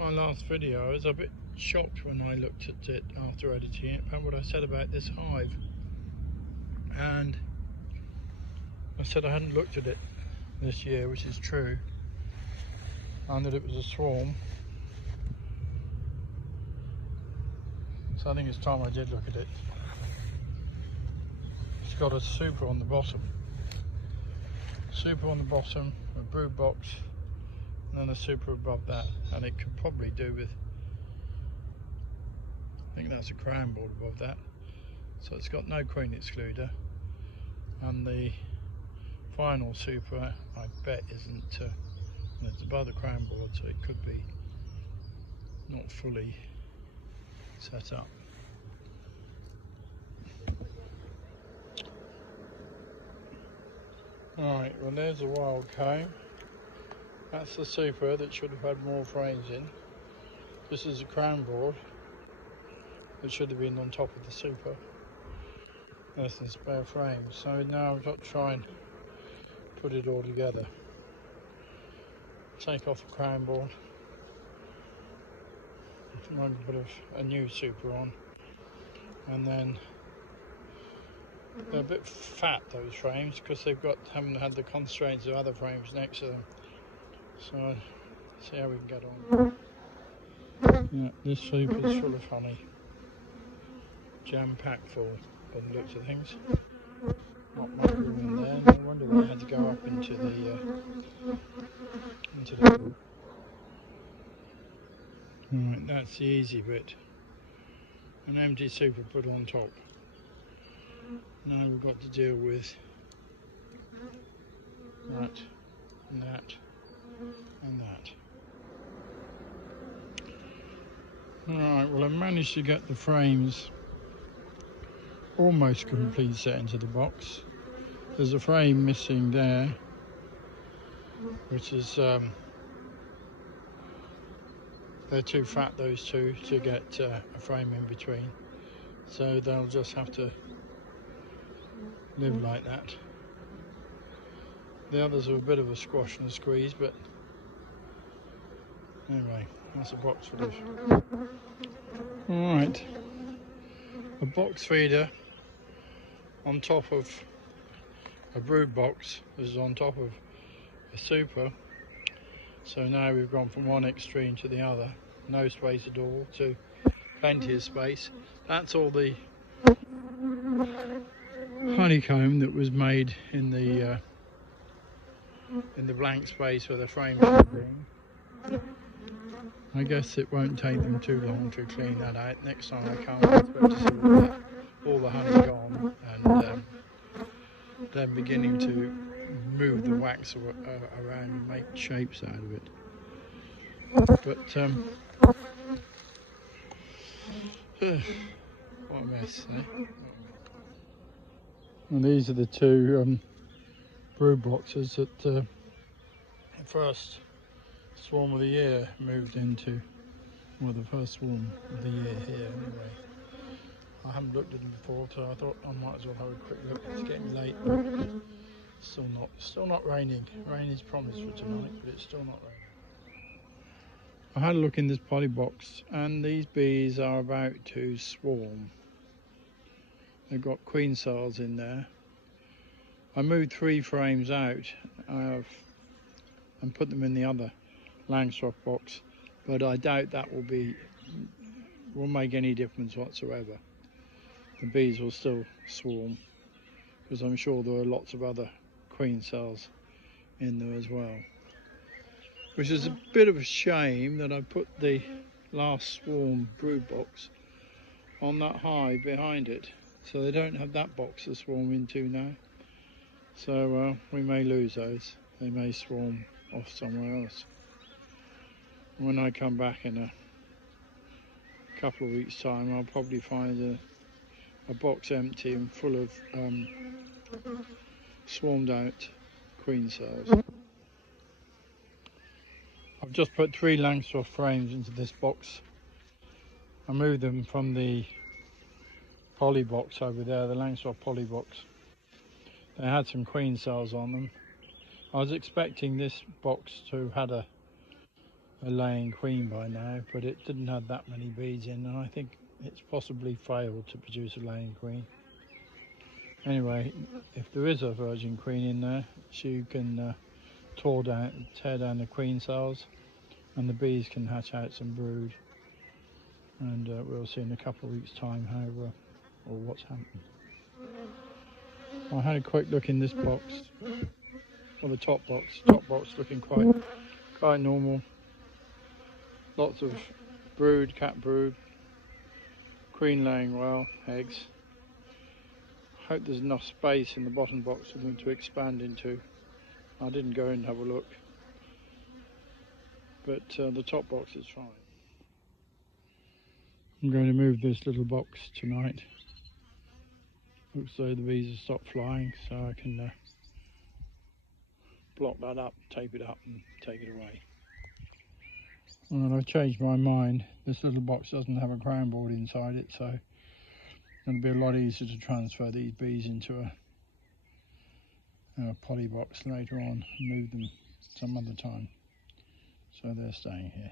my last video, I was a bit shocked when I looked at it after editing it about what I said about this hive, and I said I hadn't looked at it this year, which is true, and that it was a swarm. So I think it's time I did look at it. It's got a super on the bottom, a brood box, and then a super above that, and it could probably do with, I think that's a crown board above that. So it's got no queen excluder, and the final super I bet isn't, and it's above the crown board, so it could be not fully set up. Alright, well there's a wild comb. That's the super that should have had more frames in. This is a crown board that should have been on top of the super. There's the spare frame. So now I've got to try and put it all together. Take off the crown board. I can put a new super on, and then they're a bit fat, those frames, because haven't had the constraints of other frames next to them. So see how we can get on. Yeah, this super's full of honey, jam-packed full by the looks of things. Not much room in there. No wonder they had to go up into the. Right, that's the easy bit. An empty super put on top. Now we've got to deal with that, and that, and that. Alright, well I managed to get the frames almost complete set into the box. There's a frame missing there, which is they're too fat, those two, to get a frame in between, so they'll just have to live like that. The others are a bit of a squash and a squeeze, but anyway, that's a box full of. Alright, a box feeder on top of a brood box. This is on top of a super. So now we've gone from one extreme to the other. No space at all, to plenty of space. That's all the honeycomb that was made in the blank space where the frame should have been. I guess it won't take them too long to clean that out. Next time I come, I expect to see all the honey gone, and then beginning to move the wax around and make shapes out of it. But what a mess, eh? And these are the two brood boxes that the first swarm of the year moved into. Well, the first swarm of the year here, anyway. I haven't looked at them before, so I thought I might as well have a quick look. It's getting late. Still not raining. Rain is promised for tonight, but it's still not raining. I had a look in this poly box, and these bees are about to swarm. They've got queen cells in there. I moved 3 frames out and put them in the other Langstroth box, but I doubt that will make any difference whatsoever. The bees will still swarm, because I'm sure there are lots of other queen cells in there as well. Which is a bit of a shame that I put the last swarm brood box on that hive behind it, so they don't have that box to swarm into now. So we may lose those. They may swarm off somewhere else. When I come back in a couple of weeks' time, I'll probably find a box empty and full of swarmed out queen cells. I've just put 3 Langstroth frames into this box. I moved them from the poly box over there, the Langstroth poly box. They had some queen cells on them. I was expecting this box to have had a a laying queen by now, but it didn't have that many bees in, and I think it's possibly failed to produce a laying queen. Anyway, if there is a virgin queen in there, she can tear down the queen cells, and the bees can hatch out some brood. And we'll see in a couple of weeks' time how or what's happened. I had a quick look in this box, or the top box. Top box looking quite normal. Lots of brood, cat brood, queen laying well, eggs. Hope there's enough space in the bottom box for them to expand into. I didn't go in and have a look, but the top box is fine. I'm going to move this little box tonight. Looks like the bees have stopped flying, so I can block that up, tape it up and take it away. And I've changed my mind. This little box doesn't have a crown board inside it, so it'll be a lot easier to transfer these bees into a poly box later on and move them some other time. So they're staying here.